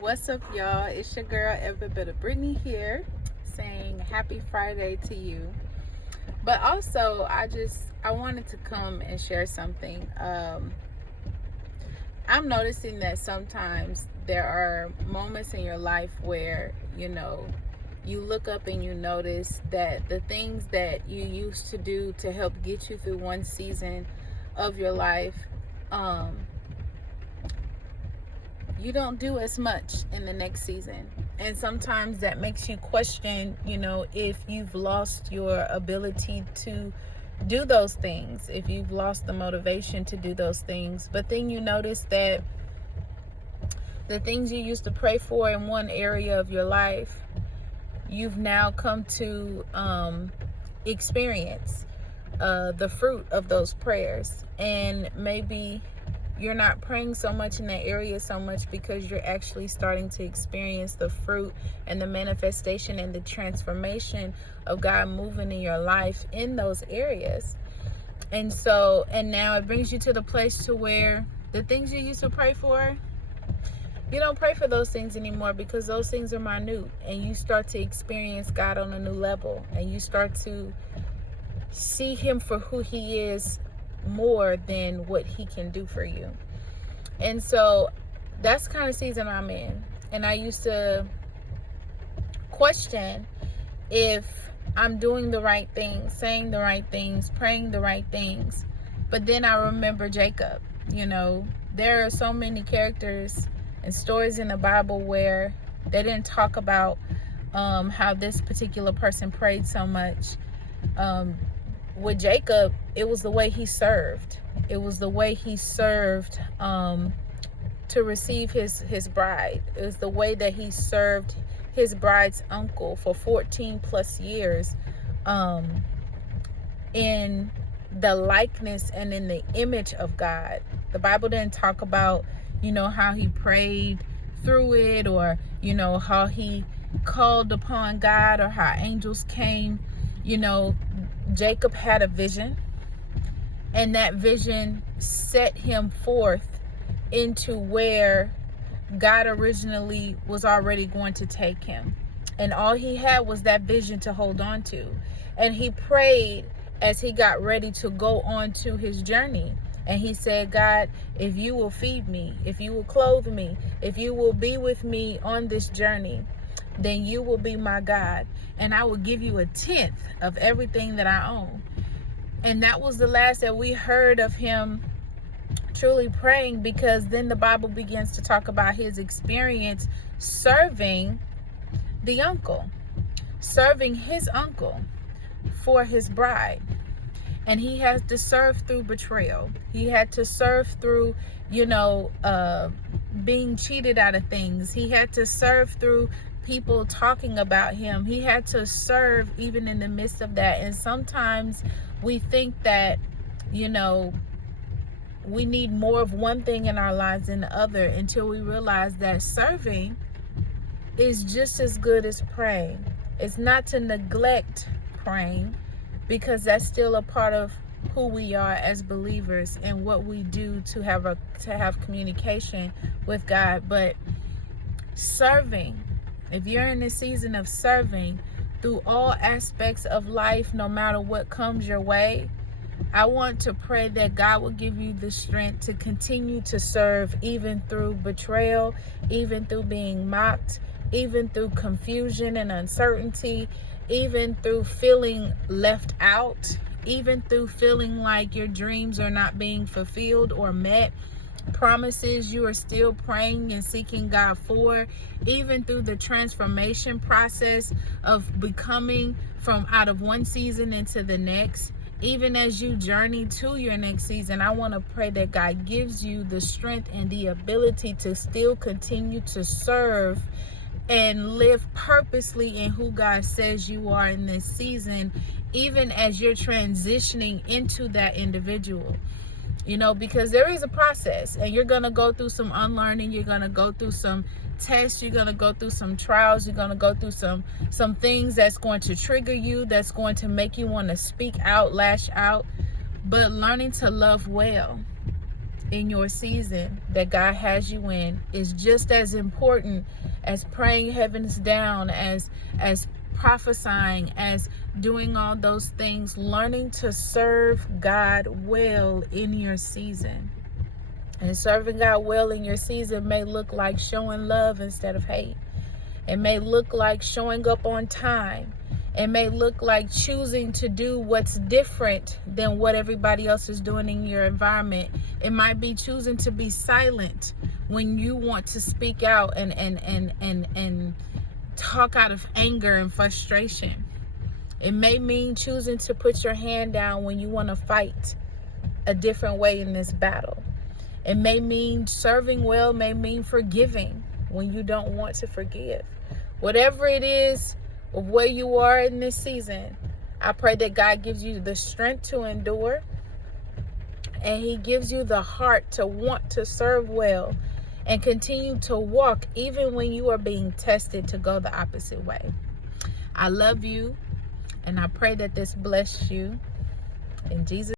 What's up, y'all? It's your girl, Every Bit of Brittany here, saying happy Friday to you. But also, I wanted to come and share something. I'm noticing that sometimes there are moments in your life where, you look up and you notice that the things that you used to do to help get you through one season of your life, you don't do as much in the next season. And sometimes that makes you question, if you've lost your ability to do those things, if you've lost the motivation to do those things. But then you notice that the things you used to pray for in one area of your life, you've now come to experience the fruit of those prayers. And maybe you're not praying so much in that area so much because you're actually starting to experience the fruit and the manifestation and the transformation of God moving in your life in those areas. And now it brings you to the place to where the things you used to pray for, you don't pray for those things anymore because those things are minute, and you start to experience God on a new level, and you start to see him for who he is more than what he can do for you. And so that's the kind of season I'm in. And I used to question if I'm doing the right things, saying the right things, praying the right things. But then I remember Jacob. There are so many characters and stories in the Bible where they didn't talk about how this particular person prayed so much. With Jacob, it was the way he served. It was the way he served to receive his bride. It was the way that he served his bride's uncle for 14 plus years in the likeness and in the image of God. The Bible didn't talk about, how he prayed through it, or, how he called upon God, or how angels came. Jacob had a vision, and that vision set him forth into where God originally was already going to take him. And all he had was that vision to hold on to. And he prayed as he got ready to go on to his journey. And he said, God, if you will feed me, if you will clothe me, if you will be with me on this journey, then you will be my God, and I will give you 1/10 of everything that I own. And that was the last that we heard of him truly praying, because then the Bible begins to talk about his experience serving his uncle for his bride. And he had to serve through betrayal. He had to serve through, being cheated out of things. He had to serve through people talking about him. He had to serve even in the midst of that. And sometimes we think that, we need more of one thing in our lives than the other, until we realize that serving is just as good as praying. It's not to neglect praying, because that's still a part of who we are as believers and what we do to have communication with God. But serving, if you're in the season of serving through all aspects of life, no matter what comes your way, I want to pray that God will give you the strength to continue to serve, even through betrayal, even through being mocked, even through confusion and uncertainty, even through feeling left out, even through feeling like your dreams are not being fulfilled or met, promises you are still praying and seeking God for, even through the transformation process of becoming from out of one season into the next. Even as you journey to your next season, I want to pray that God gives you the strength and the ability to still continue to serve and live purposely in who God says you are in this season, even as you're transitioning into that individual. Because there is a process, and you're going to go through some unlearning. You're going to go through some tests. You're going to go through some trials. You're going to go through some things that's going to trigger you, that's going to make you want to speak out, lash out. But learning to love well in your season that God has you in is just as important as praying heavens down, as prophesying, as doing all those things. Learning to serve God well in your season. And serving God well in your season may look like showing love instead of hate. It may look like showing up on time. It may look like choosing to do what's different than what everybody else is doing in your environment. It might be choosing to be silent when you want to speak out and talk out of anger and frustration. It may mean choosing to put your hand down when you want to fight a different way in this battle. It may mean serving well, may mean forgiving when you don't want to forgive. Whatever it is of where you are in this season, I pray that God gives you the strength to endure, and He gives you the heart to want to serve well and continue to walk even when you are being tested to go the opposite way. I love you, and I pray that this bless you. In Jesus'